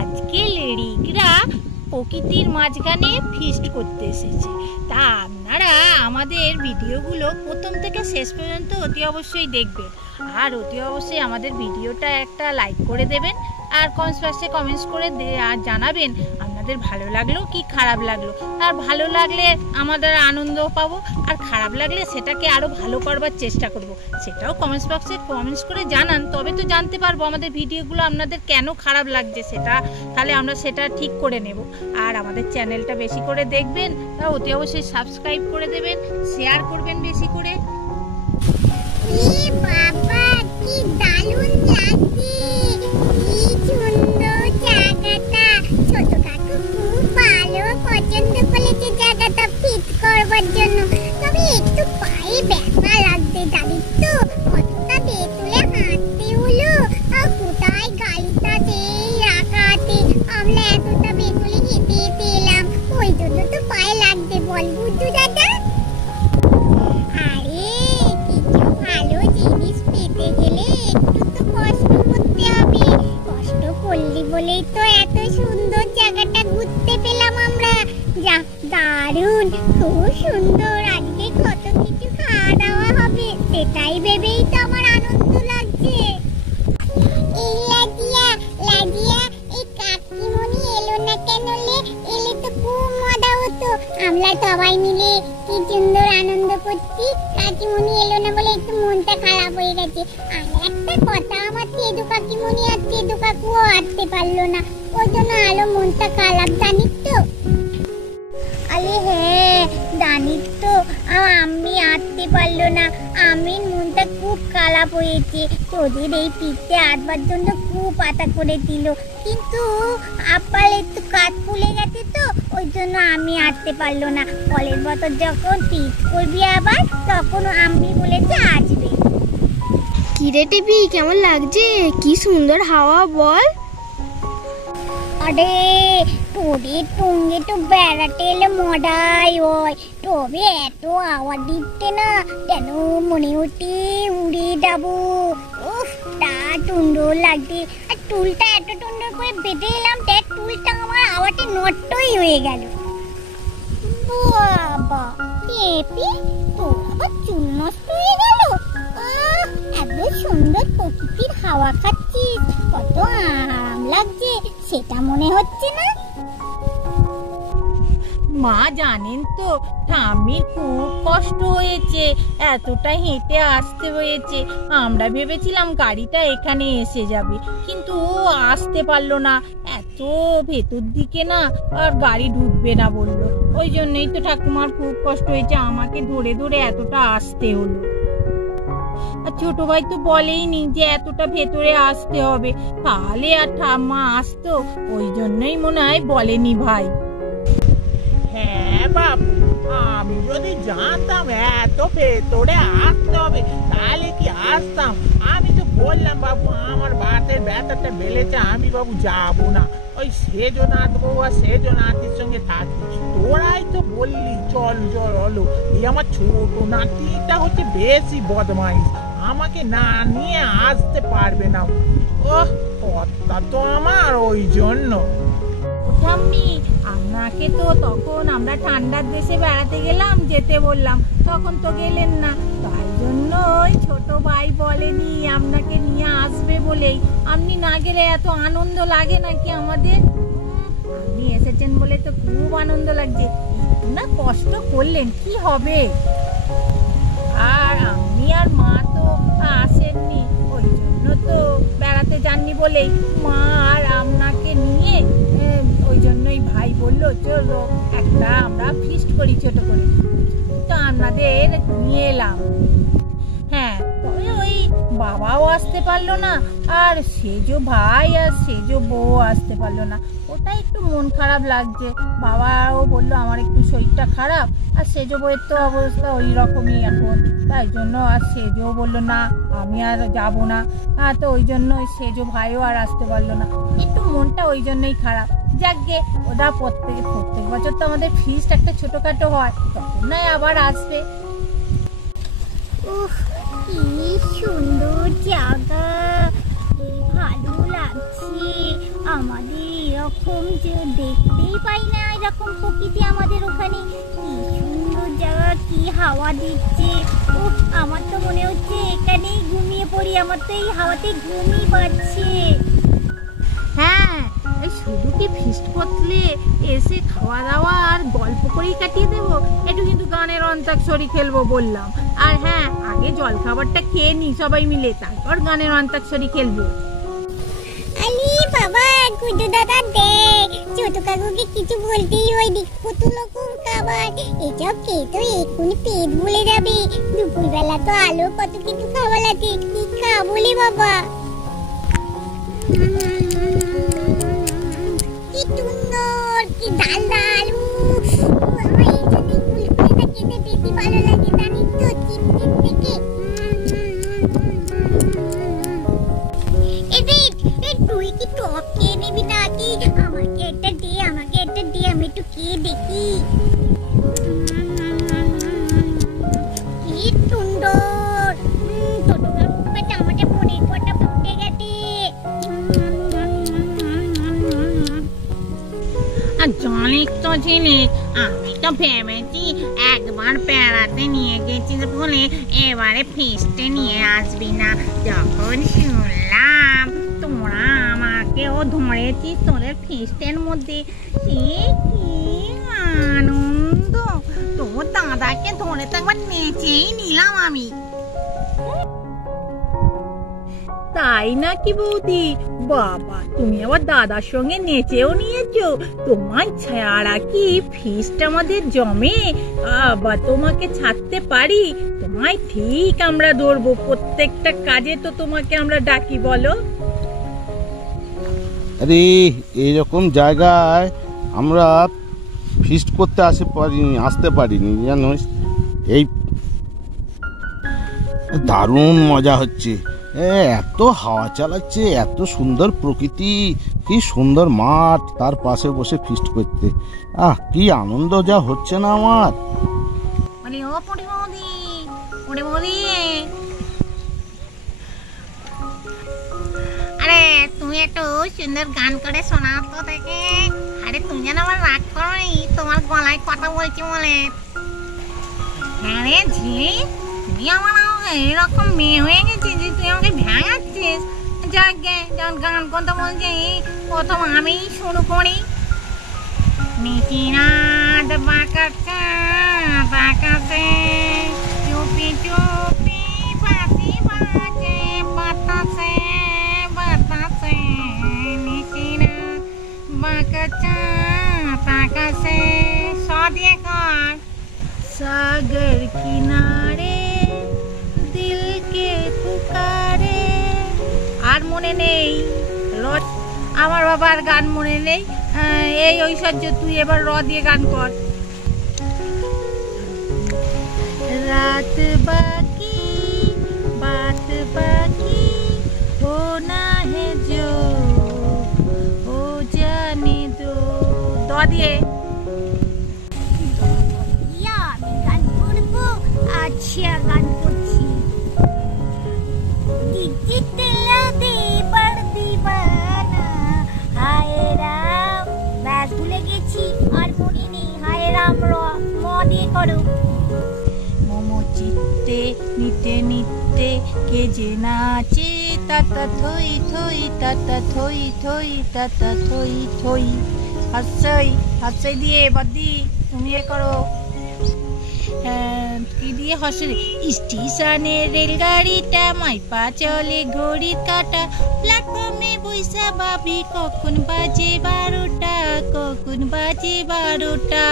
আজকে লেডিকরা প্রকৃতির মাঝখানে ফিস্ট করতে এসেছে। তা আপনারা আমাদের ভিডিওগুলো প্রথম থেকে শেষ পর্যন্ত অতি অবশ্যই দেখবেন, আর অতি অবশ্যই আমাদের ভিডিওটা একটা লাইক করে দেবেন, আর কমেন্টস বক্সে কমেন্টস করে আর জানাবেন আপনাদের ভালো লাগলো কি খারাপ লাগলো। আর ভালো লাগলে আমাদের আনন্দ পাবো, আর খারাপ লাগলে সেটাকে আরও ভালো করবার চেষ্টা করব। সেটাও কমেন্টস বক্সে কমেন্টস করে জানান, তবে তো জানতে পারবো আমাদের ভিডিওগুলো আপনাদের কেন খারাপ লাগছে, সেটা তাহলে আমরা সেটা ঠিক করে নেব। আর আমাদের চ্যানেলটা বেশি করে দেখবেন, তা অতি অবশ্যই সাবস্ক্রাইব করে দেবেন, শেয়ার করবেন বেশি করে। বাবা কি দারুণ লাগছে, কি সুন্দর জায়গাটা। ছোট কাকু খুব ভালো পছন্দ করেছে জায়গাটা ফিট করবার জন্য। তবে একটু পায়ে ব্যথা লাগছে জানিস তো, কতটা বেতুলে হাঁটতে হলো, আর কোথায় গাড়িটা দিয়ে রাখাতে আমরা এতটা বেতুলে হেঁটে হেঁটে এলাম, ওই জন্য তো পায়ে লাগছে বল বুঝু দাদা। বলেই তো এত সুন্দর জায়গাটা ঘুরতে পেলাম আমরা। যাক দারুণ, খুব সুন্দর। আজকে কত কিছু খাওয়া দাওয়া হবে সেটাই ভেবেই তো আমার আনন্দ লাগছে। এই লাগিয়া লাগিয়া এই কাকিমণি এলো না কেন? এলে তো খুব মজা হতো, আমরা সবাই মিলে কি সুন্দর আনন্দ করছি। কাকিমণি এলো না বলে একটু মনটা খারাপ হয়ে গেছে। আর একটা কথা, আমার তেদু কাকিমণি আর তেদু কাকুও আসতে পারলো না, ওই জন্য আরো মনটা খারাপ জানিস তো। আরে হ্যাঁ জানিস তো, আমি আসতে পারলো না, আমি মনটা খুব খারাপ হয়েছে। তোদের এই পিঠে আসবার জন্য খুব পাতা করে দিল, কিন্তু আবার একটু কাজ ফুলে গেছে তো, ওই জন্য আমি আসতে পারলো না। পরের বছর যখন পিঠ করবি আবার, তখন আমি বলেছে আসবে। কিরে টিপি, কেমন লাগছে? কি সুন্দর হাওয়া বল। আরে তোদের সঙ্গে তো বেড়াতে এলে মজাই হয়, তবে এত আওয়াজ দিতে না কেন মনে হচ্ছে উড়ে যাবো। উফ তা সুন্দর লাগছে, আর টুলটা এত সুন্দর করে বেঁধে এলাম, দেখ টুলটা আমার আওয়াজে নট্টই হয়ে গেল। বাবা পেপি, তোর আবার চুল নষ্ট হয়ে গেল? এত সুন্দর প্রকৃতির হাওয়া খাচ্ছিস, কত আরাম লাগছে, সেটা মনে হচ্ছে না? মা জানেন তো, ঠাম্মির খুব কষ্ট হয়েছে, এতটা হেঁটে আসতে হয়েছে। আমরা ভেবেছিলাম গাড়িটা এখানে এসে যাবে, কিন্তু ও আসতে পারলো না, এত ভেতর দিকে না আর গাড়ি ঢুকবে না বললো। ওই জন্যই তো ঠাকুমার খুব কষ্ট হয়েছে, আমাকে ধরে ধরে এতটা আসতে হলো। আর ছোট ভাই তো বলেইনি যে এতটা ভেতরে আসতে হবে, তাহলে আর ঠাম্মা আসতো, ওই জন্যই মনে হয় বলেনি ভাই। হ্যাঁ বাবু, আমি যদি জানতাম এত ভেতরে আসতে হবে তাহলে কি আসতাম। আমি তো বললাম বাবু আমার বাতের ব্যথাটা বেড়েছে, আমি বাবু যাবো না, ওই সেজনাথ বউ আর সেজনাথের সঙ্গে থাকি। তোরাই তো বললি চল চল হলো। এই আমার ছোট নাতিটা হচ্ছে বেশি বদমাইশ, আমাকে না নিয়ে আসতে পারবে না। ওহ কথা তো আমার ওই জন্য। ঠাম্মি, আপনাকে তো তখন আমরা ঠান্ডার দেশে বেড়াতে গেলাম, যেতে বললাম, তখন তো গেলেন না, তাই জন্য ওই ছোট ভাই বলেনি আপনাকে নিয়ে আসবে বলেই। আপনি না গেলে এত আনন্দ লাগে নাকি আমাদের? আপনি এসেছেন বলে তো খুব আনন্দ লাগছে, না কষ্ট করলেন কি হবে। আর আমি আর মা তো আসেননি, ওই জন্য তো বেড়াতে যাননি বলেই মা আর আপনাকে নিয়ে, ওই জন্যই ভাই বললো চলো একটা আমরা ফিস্ট করি ছোট করে, তো আপনাদের নিয়ে এলাম। হ্যাঁ তবে ওই বাবাও আসতে পারলো না, আর সেজো ভাই আর সেজো বউ আসতে পারলো না, ওটা একটু মন খারাপ লাগছে। বাবাও বললো আমার একটু শরীরটা খারাপ, আর সেজো বউয়ের তো অবস্থা ওই রকমই এখন, তাই জন্য আর সেজো বললো না আমি আর যাবো না। তো ওই জন্য ওই সেজো ভাইও আর আসতে পারলো না, একটু মনটা ওই জন্যই খারাপ। যাকগে, ওরা প্রত্যেক বছর তো আমাদের ফিস্ট একটা ছোটখাটো হয়, তখন নয় আবার আসবে। উফ কি সুন্দর জায়গা, কি ভালো লাগছে। আমাদের রকম যে দেখতেই পাই না এরকম প্রকৃতি আমাদের ওখানে। কি সুন্দর জায়গা, কি হাওয়া দিচ্ছে। ও আমার তো মনে হচ্ছে এখানেই ঘুমিয়ে পড়ি, আমার তো এই হাওয়াতে ঘুমই পাচ্ছে। হ্যাঁ, এই শুধু কি ফিস্ট করলে এসে খাওয়া দাওয়া আর গল্প করেই কাটিয়ে দেবো, একটু কিন্তু গানের অন্তাক্ষরী খেলবো বললাম। আর হ্যাঁ, আগে জল খাবারটা খেয়ে নি সবাই মিলে, তারপর গানের অন্তাক্ষরী খেলবো। আলি বাবা, গুড্ডু দাদা দেখ, ছোট কাকুকে কিছু বলতেই ওই দিক কত রকম খাবার। এসব খেয়ে তো এক্ষুনি পেট ভুলে যাবে। দুপুরবেলা তো আলো কত কিছু খাবার আছে, কি খাবো রে বাবা। কি সুন্দর, কি ডাল ডাল। আমার এই জন্যই ফুলফুলিটা খেতে বেশি ভালো লাগে জানিস তো, চিপচিপ থেকে। তুই কি টক খেয়ে নিবি নাকি? আমাকে একটা দে, আমাকে একটা দে, আমি একটু খেয়ে দেখি। কি সুন্দর। ছোট কাকুটা আমাকে মনের কথা ফুটে গেছে। জানিস তো জিনিস, আমি তো ভেবেছি একবার বেড়াতে নিয়ে গেছিস বলে এবারে ফিস্টে নিয়ে আসবি না। যখন শুনলাম তোরা আমাকেও ধরেছিস তোদের ফিস্টের মধ্যে, কি আনন্দ। তোর দাদাকে ধরে তো একবার নেচেই নিলাম আমি। তাই নাকি বৌদি? বাবা, তুমি আবার দাদার সঙ্গে নেচেও নিয়েছো? তোমায় ছাড়া কি ফিস্ট আমাদের জমে? আবার তোমাকে ছাড়তে পারি? তোমায় ঠিক আমরা ধরবো, প্রত্যেকটা কাজে তো তোমাকে আমরা ডাকি, বলো। আরে এইরকম জায়গায় আমরা ফিস্ট করতে আসতে পারিনি জানোস। এই দারুণ মজা হচ্ছে, এত হাওয়া চালাচ্ছে, এত সুন্দর প্রকৃতি, কি সুন্দর মাঠ, তার পাশে বসে ফিস্ট করতে কি আনন্দ যা হচ্ছে না আমার। আরে তুমি একটু সুন্দর গান করে শোনাও তো দেখে। আরে তুমি যেন আমার রাগ করোনি, তোমার গলায় কথা বলছি বলে। হ্যাঁ রে ঝিলি, তুই আমার এরকম মেয়ে হয়ে গেছিস যে তুই আমাকে ভেঙাচ্ছিস। যাকে যখন গান করতে বলছি, প্রথম আমি শুরু করি। নিচিনাদ বাঁকাচ্ছে বাঁকাচ্ছে, চুপি চুপি বাঁশি বাজে বাতাসে বাতাসে। নিচিনাদ বাঁকাচ্ছে বাঁকাচ্ছে, স দিয়ে কর। सागर किनारे दिल के पुकारे। আর মনে নেই আমার বাবার গান মনে নেই। এই ঐশ্বর্য, তুই এবার র দিয়ে গান কর। রাত বাকি বাত বাকি হোনা হে জো ও জানে দো। দ দিয়ে আচ্ছা গান করছি। হায় রাম, ব্যাস ভুলে গেছি, আর মনে নেই। হায় রাম র ম দিয়ে করো। মোমো চিত্তে নিতে নিতে কে যে নাচে, তাতা থই থই তাতা থই থই তাতা থই থই। হাসই হাসই দিয়ে বাদি তুমি এ করো। কি দিয়ে হসে? স্টেশনে রেলগাড়িটা মাইপা চলে ঘড়ির কাটা, প্ল্যাটফর্মে বইসা ভাবি কখন বাজে 12টা, কখন বাজে 12টা।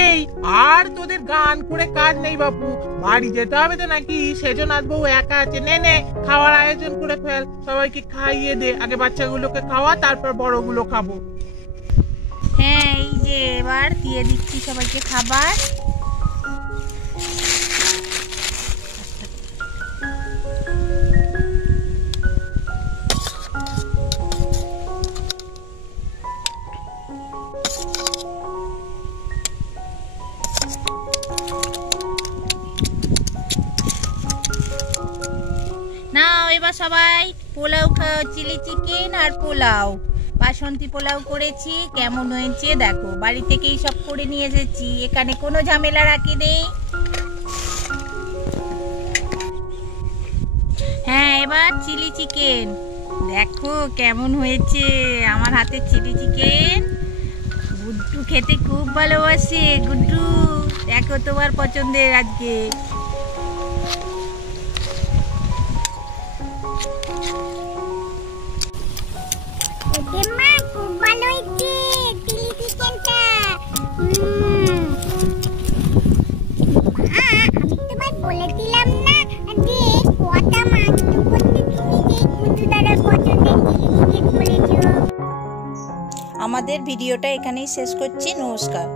এই আর তোদের গান করে কাজ নেই বাপু, বাড়ি যেতে হবে তো নাকি? সেজনাথ বউ একা আছে, নে নে খাওয়ার আয়োজন করে ফেল, সবাইকে খাইয়ে দে। আগে বাচ্চাগুলোকে খাওয়া, তারপর বড়গুলো খাবো। হ্যাঁ, এই যে এবার দিয়ে দিচ্ছি সবাইকে খাবার। নাও এবার সবাই পোলাও খাও, চিলি চিকেন আর পোলাও। বাসন্তী পোলাও করেছি। কেমন হয়েছে দেখো, বাড়ি থেকেই সব করে নিয়ে এসেছি, এখানে কোনো ঝামেলা রাখি নেই। হ্যাঁ, এবার চিলি চিকেন দেখো কেমন হয়েছে। আমার হাতে চিলি চিকেন গুড্ডু খেতে খুব ভালোবাসে। গুড্ডু দেখো তোমার পছন্দের আজকে। মা খুব ভালো হয়েছে চিলি চিকেনটা। আমি তোমায় বলেছিলাম না যে কটা মাংস করতে, তুমি যে কুচু দাদার পছন্দের চিলি চিকেন বলেছো। আমাদের ভিডিওটা এখানেই শেষ করছি। নমস্কার।